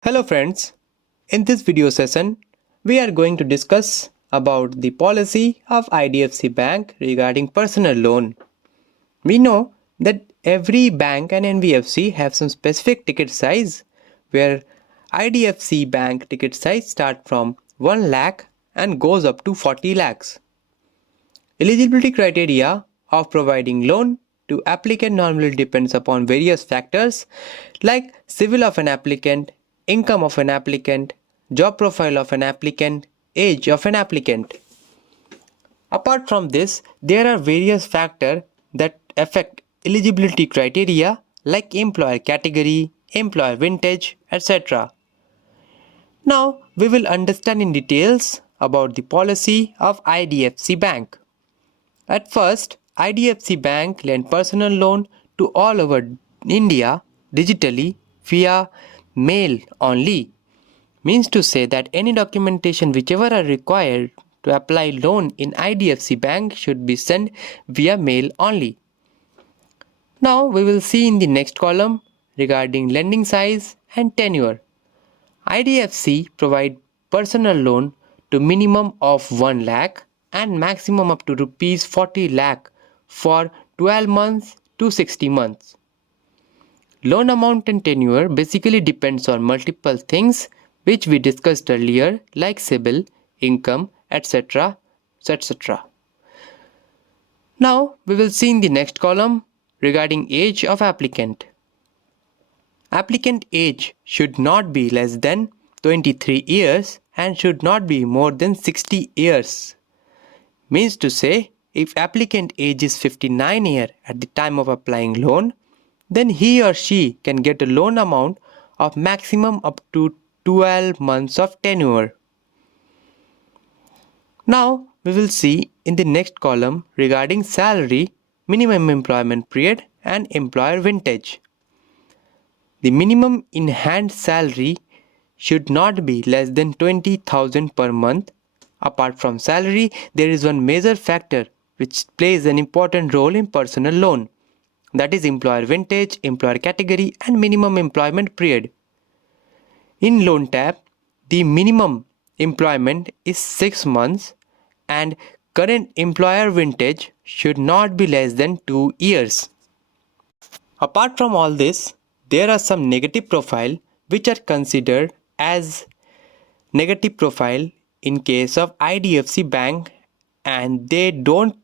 Hello friends, in this video session, we are going to discuss about the policy of IDFC Bank regarding personal loan. We know that every bank and NBFC have some specific ticket size where IDFC Bank ticket size start from 1 lakh and goes up to 40 lakhs. Eligibility criteria of providing loan to applicant normally depends upon various factors like civil of an applicant, income of an applicant, job profile of an applicant, age of an applicant. Apart from this, there are various factors that affect eligibility criteria like employer category, employer vintage, etc. Now we will understand in details about the policy of IDFC Bank. At first, IDFC Bank lent personal loan to all over India digitally via mail only. Means to say that any documentation whichever are required to apply loan in IDFC Bank should be sent via mail only. Now we will see in the next column regarding lending size and tenure. IDFC provide personal loan to minimum of 1 lakh and maximum up to rupees 40 lakh for 12 months to 60 months. Loan amount and tenure basically depends on multiple things which we discussed earlier like CIBIL, income, etc. etc. Now we will see in the next column regarding age of applicant. Applicant age should not be less than 23 years and should not be more than 60 years. Means to say, if applicant age is 59 years at the time of applying loan, then he or she can get a loan amount of maximum up to 12 months of tenure. Now we will see in the next column regarding salary, minimum employment period and employer vintage. The minimum in hand salary should not be less than 20,000 per month. Apart from salary, there is one major factor which plays an important role in personal loan. That is employer vintage, employer category and minimum employment period. In loan tab, the minimum employment is 6 months and current employer vintage should not be less than 2 years. Apart from all this, there are some negative profile which are considered as negative profile in case of IDFC Bank and they don't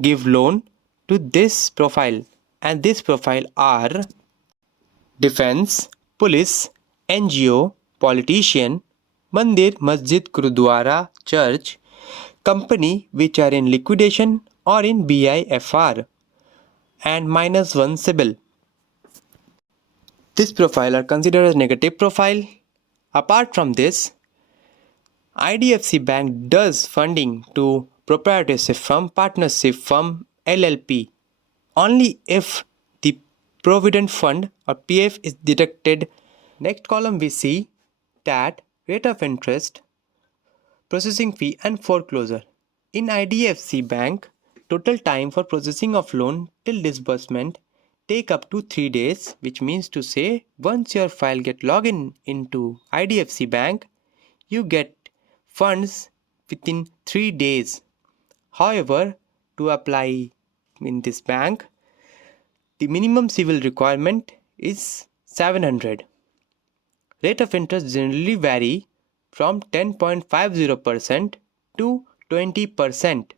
give loan to this profile, and this profile are defense, police, NGO, politician, mandir, masjid, gurudwara, church, company which are in liquidation or in BIFR and -1 CIBIL. This profile are considered as negative profile. Apart from this, IDFC Bank does funding to proprietorship firm, partnership firm, LLP only if the provident fund or PF is deducted. Next column we see TAT, rate of interest, processing fee and foreclosure. In IDFC Bank, total time for processing of loan till disbursement take up to 3 days, which means to say once your file get logged into IDFC Bank, you get funds within 3 days. However, to apply in this bank, the minimum civil requirement is 700. Rate of interest generally vary from 10.50% to 20%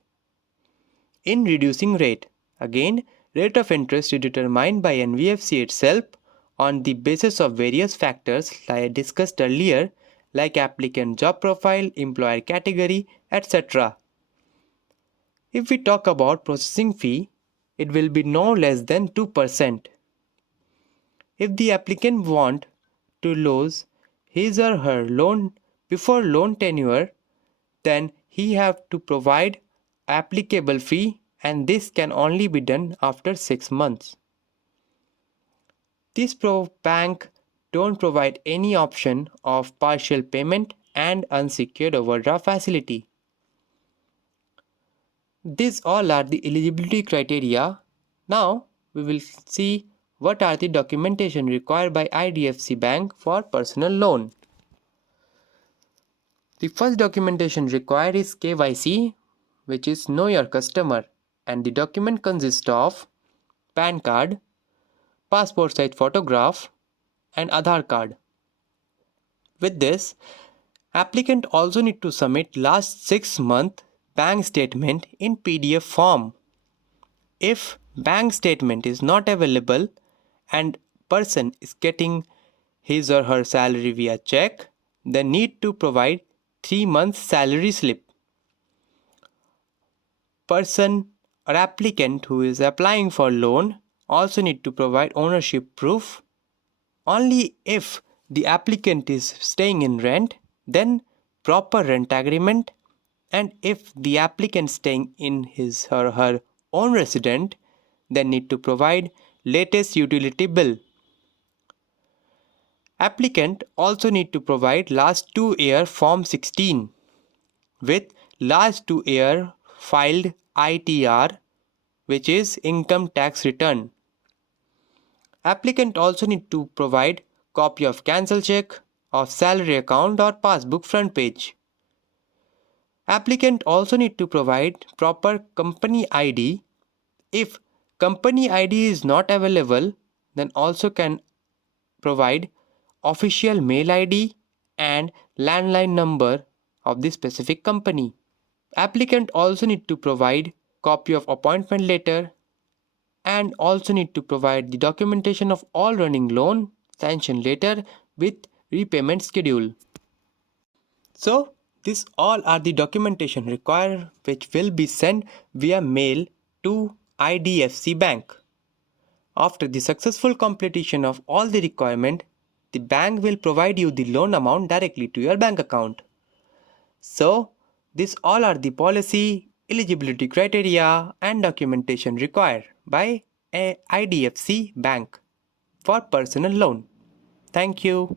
in reducing rate. Again, rate of interest is determined by NBFC itself on the basis of various factors like I discussed earlier like applicant job profile, employer category, etc. If we talk about processing fee, it will be no less than 2%. If the applicant want to lose his or her loan before loan tenure, then he have to provide applicable fee and this can only be done after 6 months. This bank don't provide any option of partial payment and unsecured overdraft facility. These all are the eligibility criteria. Now we will see what are the documentation required by IDFC Bank for personal loan? The first documentation required is KYC, which is Know Your Customer, and the document consists of PAN card, passport size photograph, and Aadhaar card. With this, applicant also need to submit last 6-month bank statement in PDF form. If bank statement is not available and person is getting his or her salary via check, they need to provide 3 months salary slip. Person or applicant who is applying for loan also need to provide ownership proof. Only if the applicant is staying in rent, then proper rent agreement, and if the applicant staying in his or her own residence, then need to provide latest utility bill. Applicant also need to provide last 2-year Form 16 with last 2-year filed ITR, which is income tax return. Applicant also need to provide copy of cancel check, of salary account or passbook front page. Applicant also need to provide proper company ID. If company ID is not available, then also can provide official mail ID and landline number of the specific company. Applicant also need to provide copy of appointment letter and also need to provide the documentation of all running loan sanction letter with repayment schedule. So these all are the documentation required which will be sent via mail to IDFC Bank. After the successful completion of all the requirement, the bank will provide you the loan amount directly to your bank account. So these all are the policy, eligibility criteria and documentation required by a IDFC Bank for personal loan. Thank you.